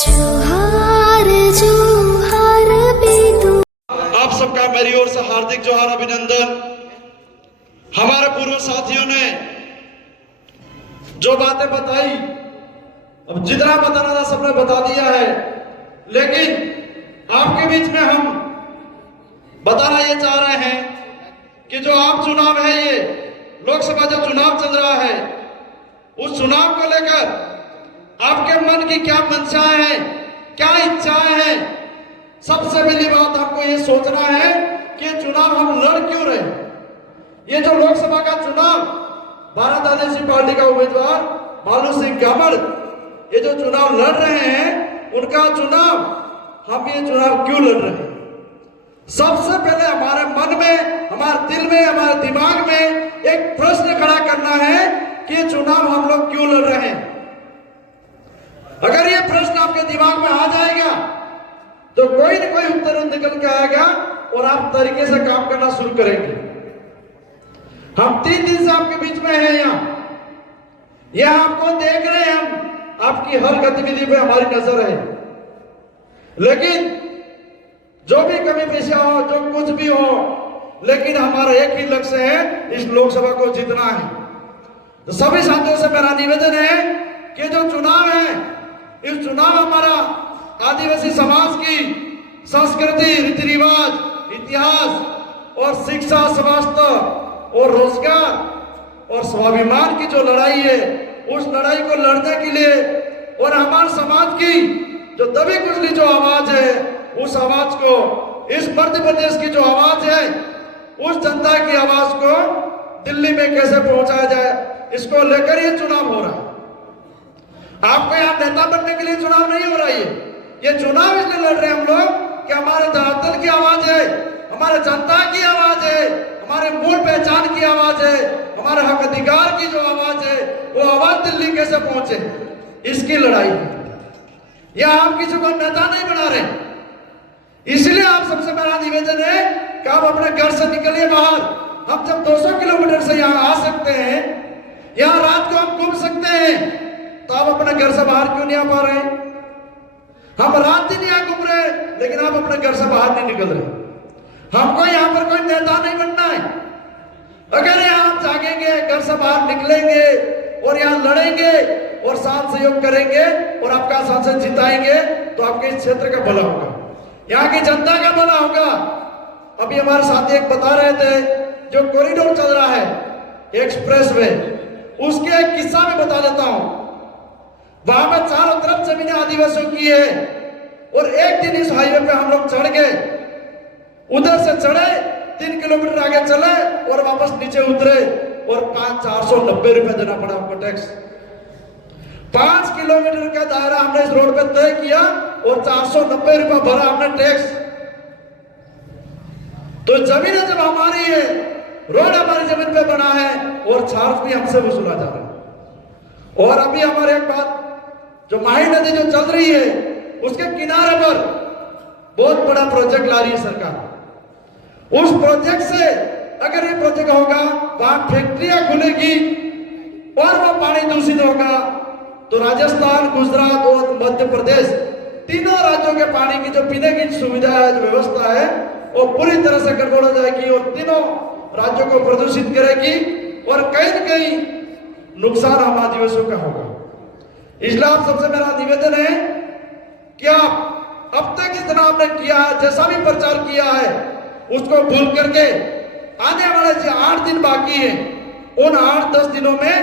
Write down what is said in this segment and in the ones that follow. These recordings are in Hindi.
जोहार जोहार बेदू। आप सबका मेरी ओर से हार्दिक जोहार, अभिनंदन। हमारे पूर्व साथियों ने जो बातें बताई, अब जितना बताना था सबने बता दिया है, लेकिन आपके बीच में हम बताना ये चाह रहे हैं कि जो आम चुनाव है, ये लोकसभा जो चुनाव चल रहा है, उस चुनाव को लेकर आपके मन की क्या मंशाएं हैं, क्या इच्छाएं हैं। सबसे पहली बात आपको ये सोचना है कि चुनाव हम लड़ क्यों रहे हैं। ये जो लोकसभा का चुनाव, भारत आदिवासी पार्टी का उम्मीदवार भालू सिंह ग्यामर ये जो चुनाव लड़ रहे हैं, उनका चुनाव, हम ये चुनाव क्यों लड़ रहे हैं। सबसे पहले हमारे मन में, हमारे दिल में, हमारे दिमाग में एक प्रश्न खड़ा करना है कि ये चुनाव हम लोग क्यों लड़ रहे हैं। अगर ये प्रश्न आपके दिमाग में आ जाएगा तो कोई न कोई उत्तर निकल के आएगा और आप तरीके से काम करना शुरू करेंगे। हम 3 दिन से आपके बीच में हैं, यहाँ आपको देख रहे हैं, हम आपकी हर गतिविधि पे हमारी नजर है। लेकिन जो भी कमी पेशी हो, जो कुछ भी हो, लेकिन हमारा एक ही लक्ष्य है, इस लोकसभा को जीतना है। तो सभी साथियों से मेरा निवेदन है कि जो चुनाव है, इस चुनाव हमारा आदिवासी समाज की संस्कृति, रीति रिवाज, इतिहास और शिक्षा, स्वास्थ्य और रोजगार और स्वाभिमान की जो लड़ाई है, उस लड़ाई को लड़ने के लिए और हमारे समाज की जो दबी कुचली जो आवाज है, उस आवाज को, इस मध्य प्रदेश की जो आवाज है, उस जनता की आवाज को दिल्ली में कैसे पहुंचाया जाए, इसको लेकर ये चुनाव हो रहा है। आपको यहाँ नेता बनने के लिए चुनाव नहीं हो रहा है, ये चुनाव इसलिए लड़ रहे हैं हम लोग कि हमारे धरातल की आवाज है, हमारे जनता की आवाज है, हमारे मूल पहचान की आवाज है, हमारे हक अधिकार की जो आवाज है, वो आवाज दिल्ली कैसे पहुंचे, इसकी लड़ाई है। यह आप किसी को नेता नहीं बना रहे, इसलिए आप सबसे मेरा निवेदन है कि आप अपने घर से निकलिए बाहर। हम जब 200 किलोमीटर से यहाँ आ सकते हैं, यहाँ रात को हम घूम सकते हैं, तो आप अपने घर से बाहर क्यों नहीं आ पा रहे। हम रात दिन यहाँ घूम रहे हैं, लेकिन आप अपने घर से बाहर नहीं निकल रहे। हमको यहाँ पर कोई नेता नहीं बनना है। अगर यहाँ हम जागेंगे, घर से बाहर निकलेंगे और यहाँ लड़ेंगे और साथ सहयोग करेंगे और आपका सांसद जिताएंगे, तो आपके इस क्षेत्र का भला होगा, यहाँ की जनता का भला होगा। अभी हमारे साथी एक बता रहे थे, जो कॉरिडोर चल रहा है एक्सप्रेस वे, उसके एक किस्सा में बता देता हूं। वहां में चारों तरफ जमीनें आदिवासियों की है और एक दिन इस हाईवे पे हम लोग चढ़ गए, उधर से चढ़े 3 किलोमीटर आगे चले और वापस नीचे उतरे और 490 रुपए देना पड़ा हमको टैक्स। 5 किलोमीटर का दायरा हमने इस रोड पे तय किया और 490 रुपए भरा हमने टैक्स। तो जमीन जब हमारी है, रोड हमारी जमीन पे बना है और चार्ज भी हमसे वसूला जा रहा है। और अभी हमारे एक बात, जो माही नदी जो चल रही है, उसके किनारे पर बहुत बड़ा प्रोजेक्ट ला रही है सरकार। उस प्रोजेक्ट से अगर ये प्रोजेक्ट होगा, वहां फैक्ट्रियां खुलेगी और वो पानी दूषित होगा, तो राजस्थान, गुजरात और मध्य प्रदेश, तीनों राज्यों के पानी की जो पीने की सुविधा है, जो व्यवस्था है, वो पूरी तरह से गड़बड़ हो जाएगी और तीनों राज्यों को प्रदूषित करेगी और कहीं न कहीं नुकसान हम आदिवासियों का होगा। इसलिए आप सबसे मेरा निवेदन है कि आप अब तक जितना आपने किया है, जैसा भी प्रचार किया है, उसको भूल करके आने वाले जो 8 दिन बाकी है, उन 8-10 दिनों में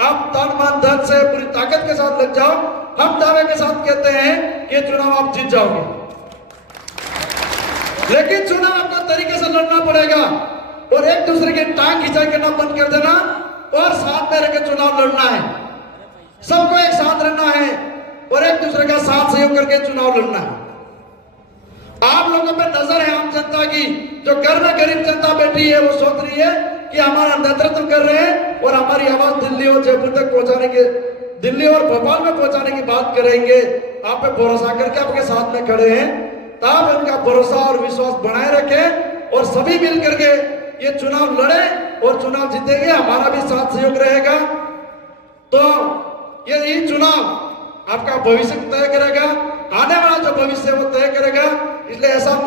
आप तन मन धन से पूरी ताकत के साथ लग जाओ। हम दावे के साथ कहते हैं कि चुनाव आप जीत जाओगे, लेकिन चुनाव आपको तरीके से लड़ना पड़ेगा और एक दूसरे के टांग खिंचाई करना बंद कर देना और साथ में रहकर चुनाव लड़ना है। सबको एक साथ रहना है और एक दूसरे का साथ सहयोग करके चुनाव लड़ना है। आप लोगों पे नजर है आम जनता की, जो घर में गरीब जनता बैठी है, वो सोच रही है कि हमारा नेतृत्व कर रहे हैं और हमारी आवाज दिल्ली और जयपुर तक पहुंचाने के, दिल्ली और भोपाल में पहुंचाने की बात करेंगे। आप पे भरोसा करके आपके साथ में खड़े हैं, तो आप उनका भरोसा और विश्वास बनाए रखें और सभी मिल करके ये चुनाव लड़े और चुनाव जीतेंगे। हमारा भी साथ सहयोग रहेगा, तो ये चुनाव आपका भविष्य तय करेगा।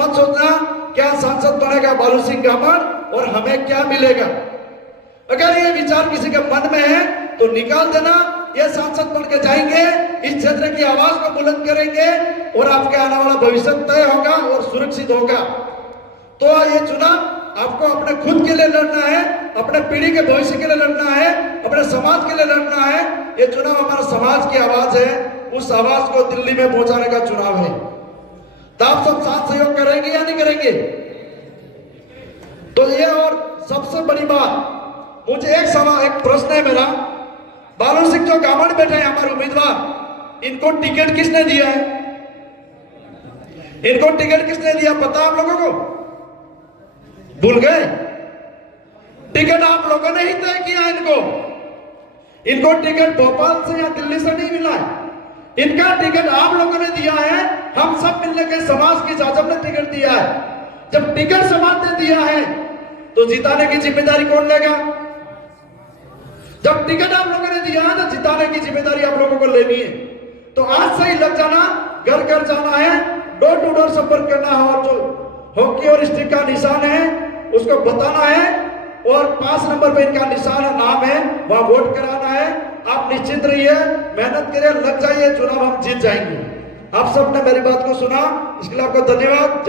मत सोचना क्या सांसद बनेगा बालू सिंह गामड़ और हमें क्या मिलेगा। अगर ये विचार किसी के मन में है तो निकाल देना। ये सांसद बन के जाएंगे, इस क्षेत्र की आवाज को बुलंद करेंगे और आपके आने वाला भविष्य तय होगा और सुरक्षित होगा। तो ये चुनाव आपको अपने खुद के लिए लड़ना है, अपने पीढ़ी के भविष्य के लिए लड़ना है, अपने समाज के लिए लड़ना है। ये चुनाव हमारे समाज की आवाज है, उस आवाज को दिल्ली में पहुंचाने का चुनाव है। तो आप सब साथ सहयोग करेंगे या नहीं करेंगे? तो ये और सबसे बड़ी बात, मुझे एक सवाल, एक प्रश्न है मेरा। बालू सिंह जो गामड़ बैठे हैं हमारे उम्मीदवार, इनको टिकट किसने दिया है? इनको टिकट किसने दिया पता आप लोगों को? भूल गए? टिकट आप लोगों ने ही तय किया इनको टिकट भोपाल से या दिल्ली से नहीं मिला है। इनका टिकट आप लोगों ने दिया है, हम सब मिलने के समाज की जाजब ने टिकट दिया है। जब टिकट समाज ने दिया है तो जिताने की जिम्मेदारी कौन लेगा? जब टिकट आप लोगों ने दिया है तो जिताने की जिम्मेदारी आप लोगों को लेनी है। तो आज से ही लग जाना, घर घर जाना है, डोर टू डोर संपर्क करना है और जो हॉकी और स्टिक का निशान है उसको बताना है और 5 नंबर पे इनका निशान है, नाम है, वहां वोट कराना है। आप निश्चित रहिए, मेहनत करिए, लग जाइए, चुनाव हम जीत जाएंगे। आप सबने मेरी बात को सुना, इसके लिए आपको धन्यवाद।